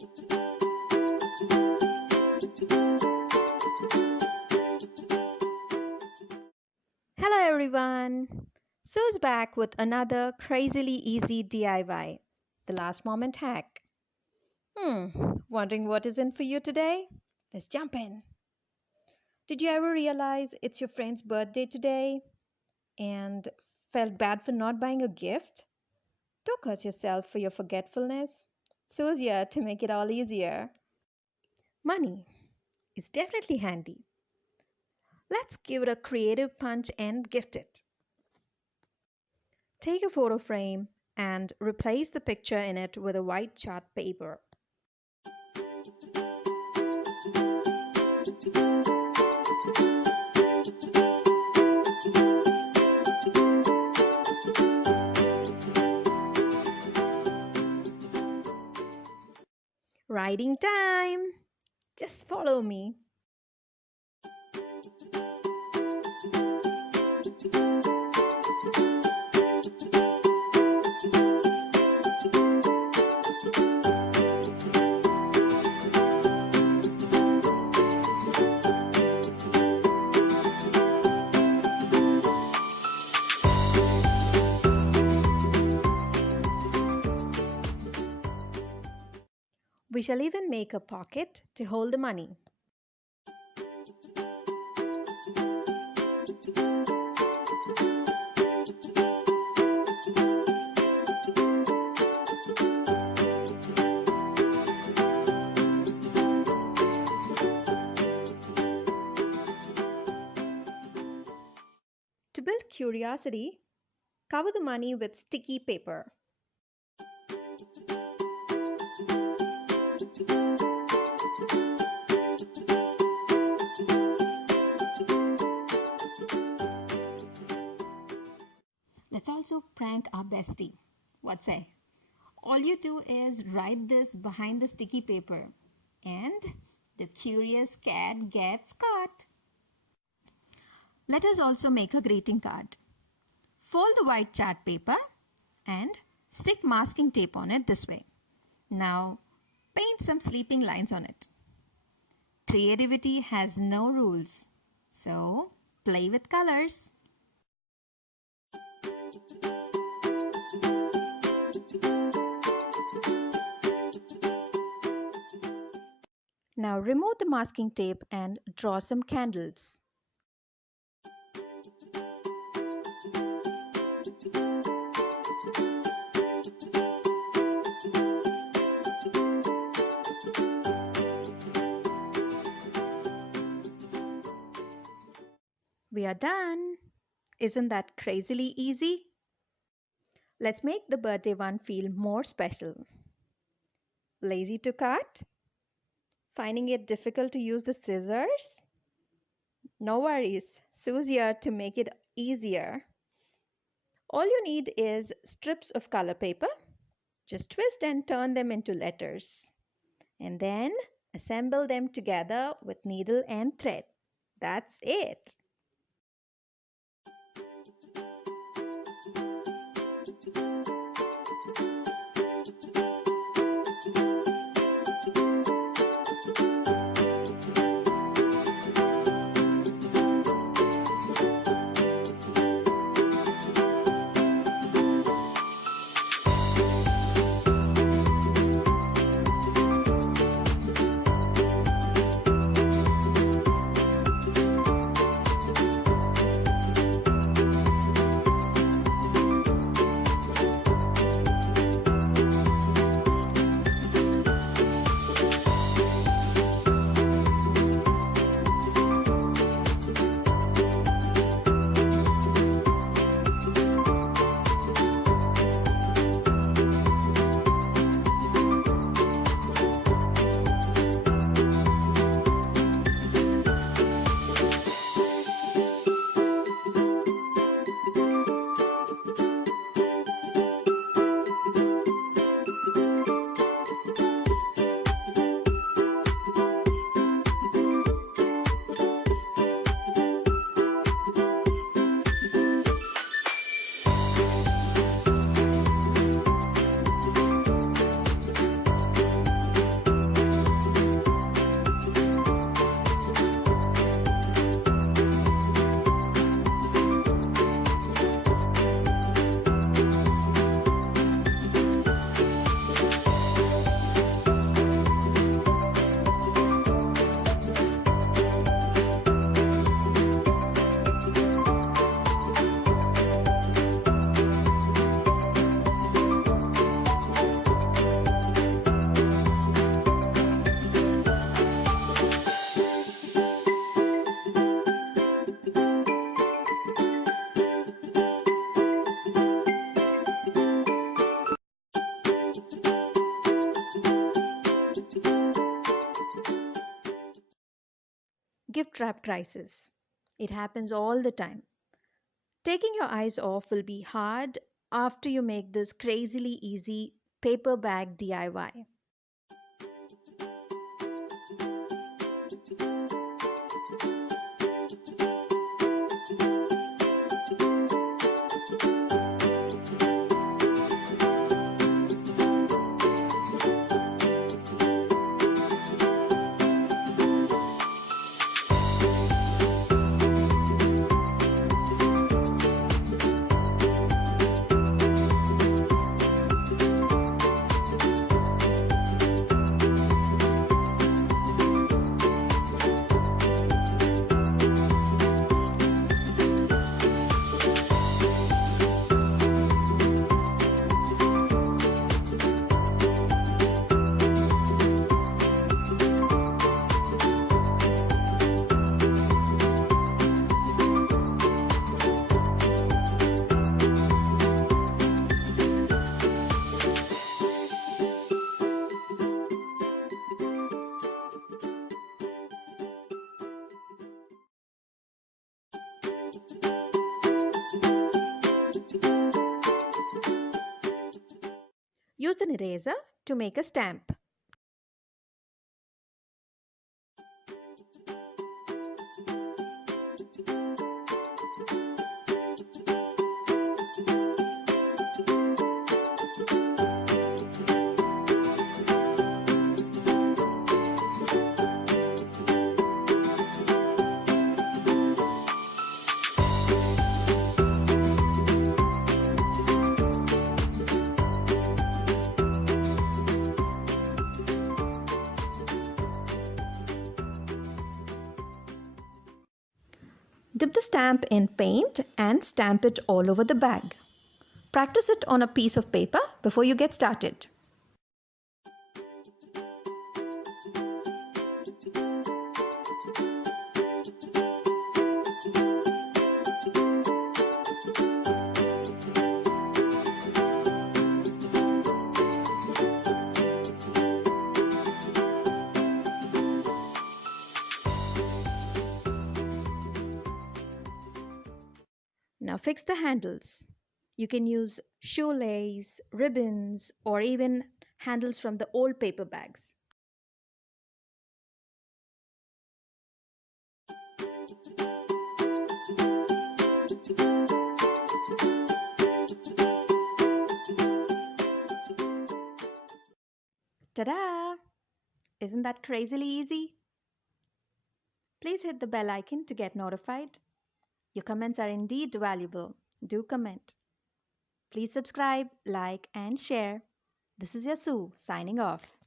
Hello everyone! Sue's back with another crazily easy DIY, the last moment hack. Wondering what is in for you today? Let's jump in. Did you ever realize it's your friend's birthday today and felt bad for not buying a gift? Don't curse yourself for your forgetfulness. Sue's here to make it all easier. Money is definitely handy. Let's give it a creative punch and gift it. Take a photo frame and replace the picture in it with a white chart paper. Writing time! Just follow me. We shall even make a pocket to hold the money. To build curiosity, cover the money with sticky paper. Let's also prank our bestie. What say? All you do is write this behind the sticky paper and the curious cat gets caught. Let us also make a greeting card. Fold the white chart paper and stick masking tape on it this way. Now paint some sleeping lines on it. Creativity has no rules, so play with colors. Now remove the masking tape and draw some candles. We are done. Isn't that crazily easy? Let's make the birthday one feel more special. Lazy to cut? Finding it difficult to use the scissors? No worries, Sue's here to make it easier. All you need is strips of color paper. Just twist and turn them into letters. And then assemble them together with needle and thread. That's it. gift wrap crisis. It happens all the time. Taking your eyes off will be hard after you make this crazily easy paper bag DIY. Use an eraser to make a stamp. Dip the stamp in paint and stamp it all over the bag. Practice it on a piece of paper before you get started. Now fix the handles. You can use shoelace, ribbons, or even handles from the old paper bags. Ta-da! Isn't that crazily easy? Please hit the bell icon to get notified. Your comments are indeed valuable. Do comment. Please subscribe, like, and share. This is your Sue signing off.